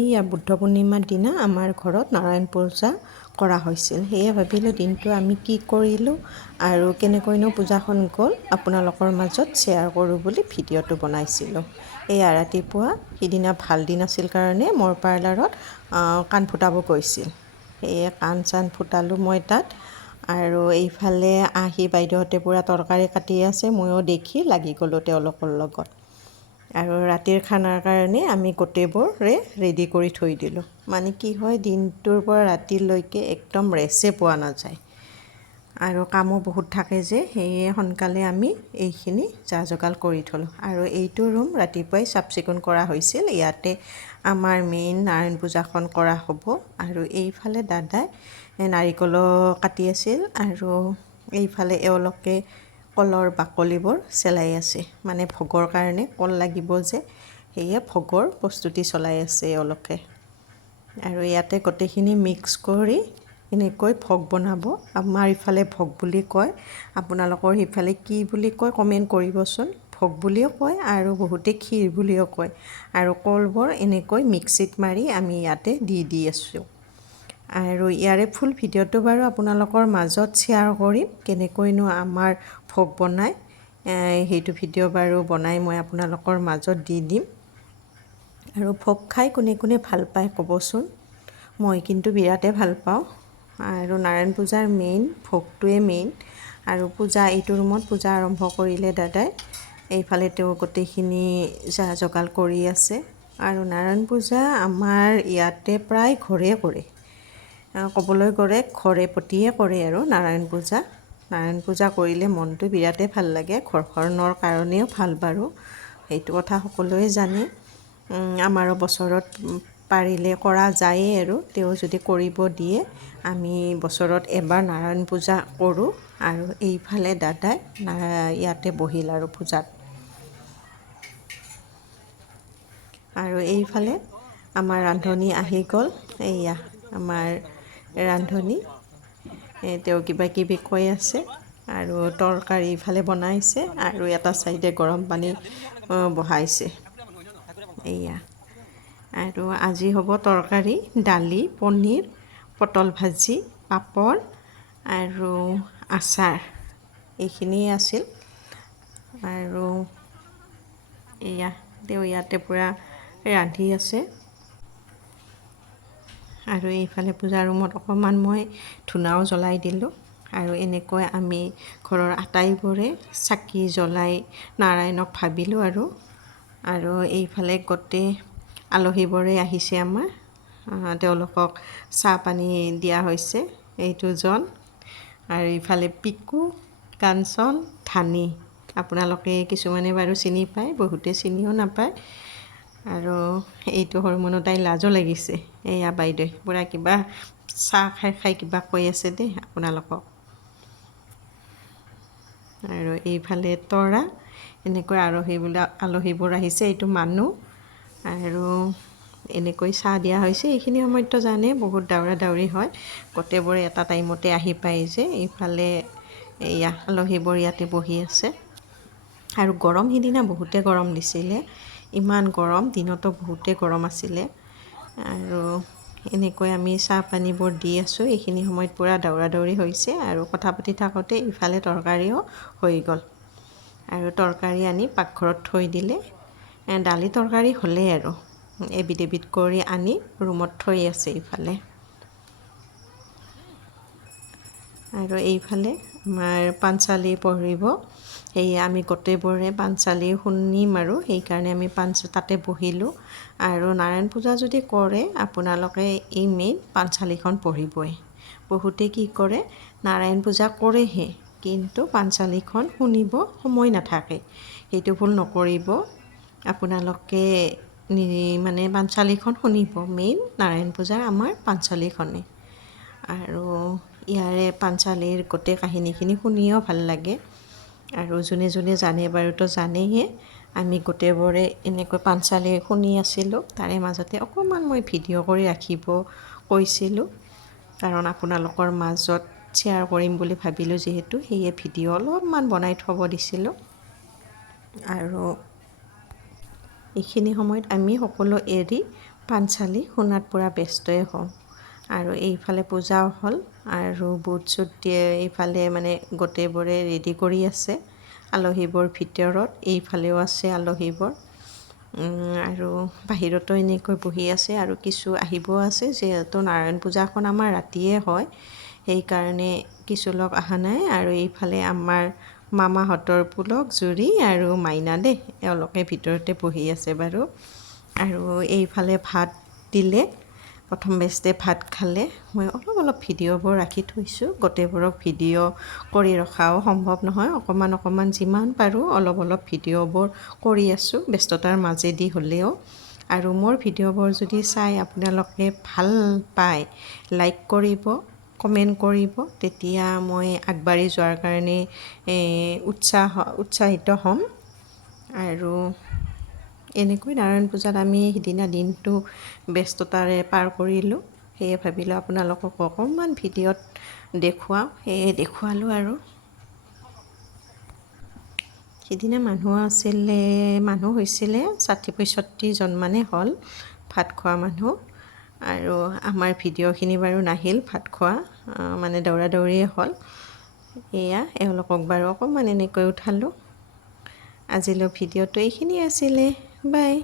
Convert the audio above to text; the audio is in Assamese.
এইয়া বুদ্ধ পূৰ্ণিমাৰ দিনা আমাৰ ঘৰত নাৰায়ণ পূজা কৰা হৈছিল। সেয়ে ভাবিলোঁ দিনটো আমি কি কৰিলোঁ আৰু কেনেকৈনো পূজাখন গ'ল আপোনালোকৰ মাজত শ্বেয়াৰ কৰোঁ বুলি ভিডিঅ'টো বনাইছিলোঁ। এয়া ৰাতিপুৱা সিদিনা ভাল দিন আছিল কাৰণে মোৰ পাৰ্লাৰত কাণ ফুটাব গৈছিল। সেয়ে কাণ চান ফুটালোঁ মই তাত। আৰু এইফালে আহি বাইদেউহঁতে পূৰা তৰকাৰী কাটি আছে, ময়ো দেখি লাগি গ'লোঁ তেওঁলোকৰ লগত। আৰু ৰাতিৰ খানাৰ কাৰণে আমি গোটেইবোৰে ৰেডি কৰি থৈ দিলোঁ। মানে কি হয়, দিনটোৰ পৰা ৰাতিলৈকে একদম ৰেষ্টে পোৱা নাযায় আৰু কামো বহুত থাকে যে, সেয়ে সোনকালে আমি এইখিনি যা যোগাৰ কৰি থলোঁ। আৰু এইটো ৰুম ৰাতিপুৱাই চাফ চিকুণ কৰা হৈছিল। ইয়াতে আমাৰ মেইন নাৰায়ণ পূজাখন কৰা হ'ব। আৰু এইফালে দাদাই নাৰিকলো কাটি আছিল আৰু এইফালে এওঁলোকে কলৰ বাকলিবোৰ চেলাই আছে। মানে ভোগৰ কাৰণে কল লাগিব যে, সেয়ে ভোগৰ প্ৰস্তুতি চলাই আছে এওঁলোকে। আৰু ইয়াতে গোটেইখিনি মিক্স কৰি এনেকৈ ভোগ বনাব। আমাৰ ইফালে ভোগ বুলি কয়, আপোনালোকৰ সিফালে কি বুলি কয় কমেণ্ট কৰিবচোন। ভোগ বুলিও কয় আৰু বহুতে ক্ষীৰ বুলিও কয়। আৰু কলবোৰ এনেকৈ মিক্সিত মাৰি আমি ইয়াতে দি আছোঁ। আৰু ইয়াৰে ফুল ভিডিঅ'টো বাৰু আপোনালোকৰ মাজত শ্বেয়াৰ কৰিম, কেনেকৈনো আমাৰ ভোগ বনায় সেইটো ভিডিঅ' বাৰু বনাই মই আপোনালোকৰ মাজত দি দিম। আৰু ভোগ খাই কোনে কোনে ভাল পায় ক'বচোন। মই কিন্তু বিৰাটেই ভাল পাওঁ। আৰু নাৰায়ণ পূজাৰ মেইন ভোগটোৱে মেইন। আৰু পূজা এইটো ৰুমত পূজা আৰম্ভ কৰিলে দাদাই। এইফালে তেওঁ গোটেইখিনি যা যোগাৰ কৰি আছে। আৰু নাৰায়ণ পূজা আমাৰ ইয়াতে প্ৰায় ঘৰে ঘৰে, ক'বলৈ গ'লে ঘৰে প্ৰতিয়ে কৰে আৰু নাৰায়ণ পূজা। নাৰায়ণ পূজা কৰিলে মনটো বিৰাটেই ভাল লাগে। ঘৰখনৰ কাৰণেও ভাল বাৰু, সেইটো কথা সকলোৱে জানে। আমাৰো বছৰত পাৰিলে কৰা যায়েই আৰু তেওঁ যদি কৰিব দিয়ে আমি বছৰত এবাৰ নাৰায়ণ পূজা কৰোঁ। আৰু এইফালে দাদাই ইয়াতে বহিল আৰু পূজাত। আৰু এইফালে আমাৰ ৰান্ধনী আহি গ'ল। এইয়া আমাৰ ৰান্ধনী, তেওঁ কিবা কিবি কৈ আছে। আৰু তৰকাৰী ইফালে বনাইছে আৰু এটা চাইডে গৰম পানী বহাইছে। এইয়া আৰু আজি হ'ব তৰকাৰী, দালি, পনীৰ, পটল ভাজি, পাপৰ আৰু আচাৰ, এইখিনিয়ে আছিল। আৰু এয়া তেওঁ ইয়াতে পূৰা ৰান্ধি আছে। আৰু এইফালে পূজা ৰুমত অকণমান মই ধূনাও জ্বলাই দিলোঁ। আৰু এনেকৈ আমি ঘৰৰ আটাইবোৰে চাকি জ্বলাই নাৰায়ণক ভাবিলোঁ। আৰু এইফালে গোটেই আলহীবোৰে আহিছে আমাৰ, তেওঁলোকক চাহ পানী দিয়া হৈছে। এইটো জন, আৰু ইফালে পিকু, কাঞ্চন, ধানী, আপোনালোকে কিছুমানে বাৰু চিনি পায়, বহুতে চিনিও নাপায়। আৰু এইটো হৰমনো তাই লাজো লাগিছে। এয়া বাইদেউ পূৰা কিবা চাহ খাই কিবা কৈ আছে দেই আপোনালোকক। আৰু এইফালে তৰা, এনেকৈ আলহীবোৰ আহিছে। এইটো মানুহ আৰু এনেকৈ চাহ দিয়া হৈছে। এইখিনি সময়ততো জানে বহুত দাউৰা দাউৰি হয়, গোটেইবোৰে এটা টাইমতে আহি পায় যে। এইফালে এয়া আলহীবোৰ ইয়াতে বহি আছে। আৰু গৰম সিদিনা বহুতে গৰম দিছিলে, ইমান গৰম, দিনতো বহুতে গৰম আছিলে। আৰু এনেকৈ আমি চাহ পানীবোৰ দি আছোঁ। এইখিনি সময়ত পূৰা দাউৰা দাউৰি হৈছে। আৰু কথা পাতি থাকোঁতে ইফালে তৰকাৰীও হৈ গ'ল। আৰু তৰকাৰী আনি পাকঘৰত থৈ দিলে। দালি তৰকাৰী হ'লেই আৰু এবিধ এবিধ কৰি আনি ৰুমত থৈ আছে ইফালে। আৰু এইফালে আমাৰ পাঞ্চালী পঢ়িব। সেয়ে আমি গোটেইবোৰে পাঞ্চালী শুনিম আৰু সেইকাৰণে আমি তাতে বহিলোঁ। আৰু নাৰায়ণ পূজা যদি কৰে আপোনালোকে এই মেইন পাঞ্চালীখন পঢ়িবই। বহুতে কি কৰে, নাৰায়ণ পূজা কৰেহে কিন্তু পাঞ্চালীখন শুনিব সময় নাথাকে। সেইটো ভুল নকৰিব, আপোনালোকে মানে পাঞ্চালীখন শুনিব। মেইন নাৰায়ণ পূজাৰ আমাৰ পাঞ্চালীখনে। আৰু ইয়াৰে পাঞ্চালীৰ গোটেই কাহিনীখিনি শুনিও ভাল লাগে। আৰু যোনে যোনে জানে বাৰুতো জানেহে। আমি গোটেইবোৰে এনেকৈ পাঞ্চালী শুনি আছিলোঁ। তাৰে মাজতে অকণমান মই ভিডিঅ' কৰি ৰাখিব কৈছিলোঁ, কাৰণ আপোনালোকৰ মাজত শ্বেয়াৰ কৰিম বুলি ভাবিলোঁ যিহেতু, সেয়ে ভিডিঅ' অলপমান বনাই থ'ব দিছিলোঁ। আৰু এইখিনি সময়ত আমি সকলো এৰি পাঞ্চালী শুনাত পূৰা ব্যস্তই হওঁ আৰু এইফালে পূজাও হ'ল আৰু বুট চুট দিয়ে এইফালে মানে গোটেইবোৰে ৰেডি কৰি আছে আলহীবোৰ ভিতৰত এইফালেও আছে আলহীবোৰ আৰু বাহিৰতো এনেকৈ বহি আছে আৰু কিছু আহিবও আছে যিহেতু নাৰায়ণ পূজাখন আমাৰ ৰাতিয়ে হয় সেইকাৰণে কিছু লোক অহা নাই আৰু এইফালে আমাৰ মামাহঁতৰ পুলক জুৰি আৰু মাইনা দেই এওঁলোকে ভিতৰতে বহি আছে বাৰু আৰু এইফালে ভাত দিলে প্ৰথম বেষ্টে ভাত খালে মই অলপ ভিডিঅ'বোৰ ৰাখি থৈছোঁ গোটেইবোৰক ভিডিঅ' কৰি ৰখাও সম্ভৱ নহয় অকণমান যিমান পাৰোঁ অলপ ভিডিঅ'বোৰ কৰি আছোঁ ব্যস্ততাৰ মাজেদি হ'লেও আৰু মোৰ ভিডিঅ'বোৰ যদি চাই আপোনালোকে ভাল পায় লাইক কৰিব কমেণ্ট কৰিব তেতিয়া মই আগবাঢ়ি যোৱাৰ কাৰণে উৎসাহিত হ'ম আৰু এনেকৈ নাৰায়ণ পূজাত আমি সিদিনা দিনটো ব্যস্ততাৰে পাৰ কৰিলোঁ সেয়ে ভাবিলোঁ আপোনালোকক অকণমান ভিডিঅ'ত দেখুৱাওঁ সেয়ে দেখুৱালোঁ আৰু সিদিনা মানুহ হৈছিলে ৬০-৬৫জন মানে হ'ল ভাত খোৱা মানুহ আৰু আমাৰ ভিডিঅ'খিনি বাৰু নাহিল ভাত খোৱা মানে দৌৰা দৌৰিয়ে হ'ল এয়া এওঁলোকক বাৰু অকণমান এনেকৈ উঠালোঁ আজিলৈ ভিডিঅ'টো এইখিনি আছিলে বাই